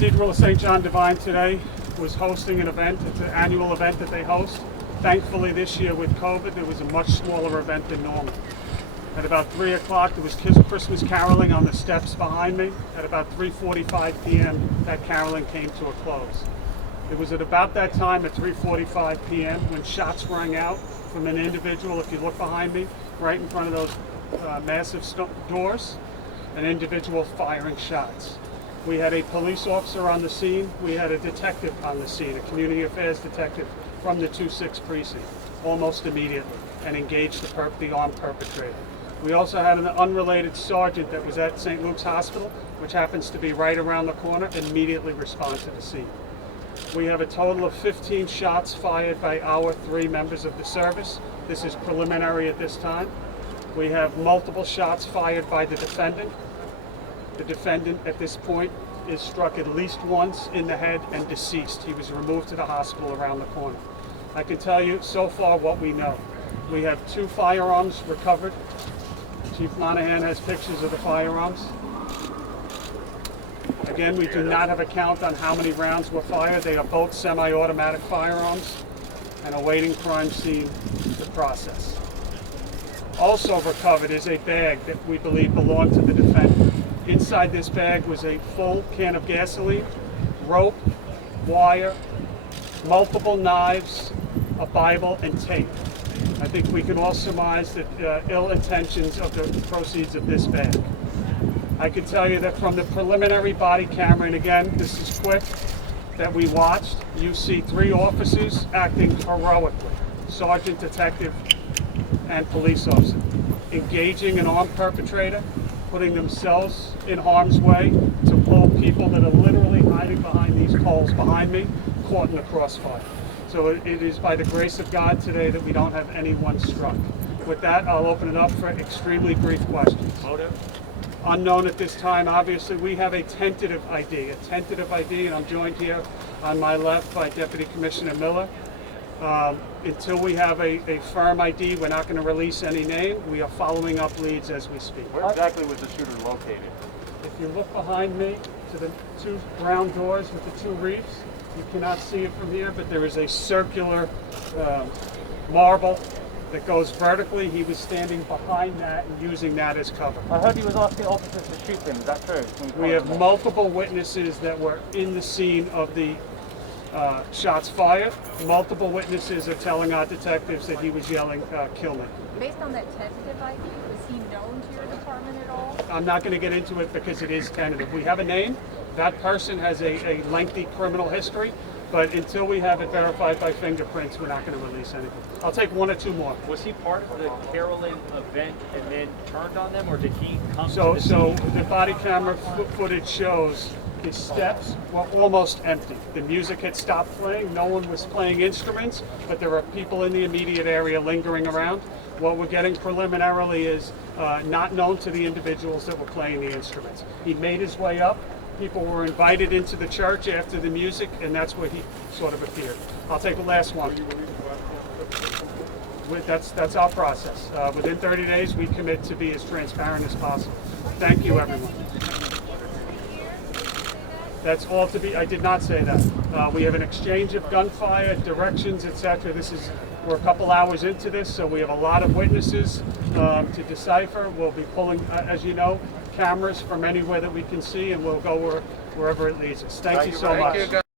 Cathedral of St. John Divine today was hosting an event. It's an annual event that they host. Thankfully this year with COVID, it was a much smaller event than normal. At about 3 o'clock, there was Christmas caroling on the steps behind me. At about 3:45 p.m., that caroling came to a close. It was at about that time, at 3:45 p.m., when shots rang out from an individual, if you look behind me, right in front of those massive doors, an individual firing shots. We had a police officer on the scene. We had a detective on the scene, a community affairs detective from the 2-6 precinct, almost immediately, and engaged the armed perpetrator. We also had an unrelated sergeant that was at St. Luke's Hospital, which happens to be right around the corner, immediately respond to the scene. We have a total of 15 shots fired by our 3 members of the service. This is preliminary at this time. We have multiple shots fired by the defendant. The defendant at this point is struck at least once in the head and deceased. He was removed to the hospital around the corner. I can tell you so far what we know. We have 2 firearms recovered. Chief Monahan has pictures of the firearms. Again, we do not have a count on how many rounds were fired. They are both semi-automatic firearms and awaiting crime scene to process. Also recovered is a bag that we believe belonged to the defendant. Inside this bag was a full can of gasoline, rope, wire, multiple knives, a Bible, and tape. I think we can all surmise the ill intentions of the proceeds of this bag. I can tell you that from the preliminary body camera, and again, this is quick, that we watched, you see 3 officers acting heroically, sergeant, detective, and police officer, engaging an armed perpetrator, putting themselves in harm's way to pull people that are literally hiding behind these poles behind me, caught in the crossfire. So it is by the grace of God today that we don't have anyone struck. With that, I'll open it up for extremely brief questions. Motive? Unknown at this time. Obviously, we have a tentative ID, and I'm joined here on my left by Deputy Commissioner Miller. Until we have a firm ID, we're not going to release any name. We are following up leads as we speak. Where exactly was the shooter located? If you look behind me to the 2 round doors with the 2 reefs, you cannot see it from here, but there is a circular marble that goes vertically. He was standing behind that and using that as cover. I heard he was asking officers to shoot him. Is that true? We have multiple witnesses that were in the scene of the shots fired. Multiple witnesses are telling our detectives that he was yelling, "Kill me." Based on that tentative ID, was he known to your department at all? I'm not going to get into it because it is tentative. We have a name. That person has a lengthy criminal history, but until we have it verified by fingerprints, we're not going to release anything. I'll take 1 or 2 more. Was he part of the caroling event and then turned on them, or did he come to the So scene? the body camera footage shows the steps were almost empty. The music had stopped playing. No one was playing instruments, but there are people in the immediate area lingering around. What we're getting preliminarily is not known to the individuals that were playing the instruments. He made his way up. People were invited into the church after the music, and that's where he sort of appeared. I'll take the last one. That's our process. Within 30 days, we commit to be as transparent as possible. Thank you, everyone. That's all to be. I did not say that. We have an exchange of gunfire, directions, etc. We're a couple hours into this, so we have a lot of witnesses to decipher. We'll be pulling, as you know, cameras from anywhere that we can see, and we'll go wherever it leads us. Thank you so much.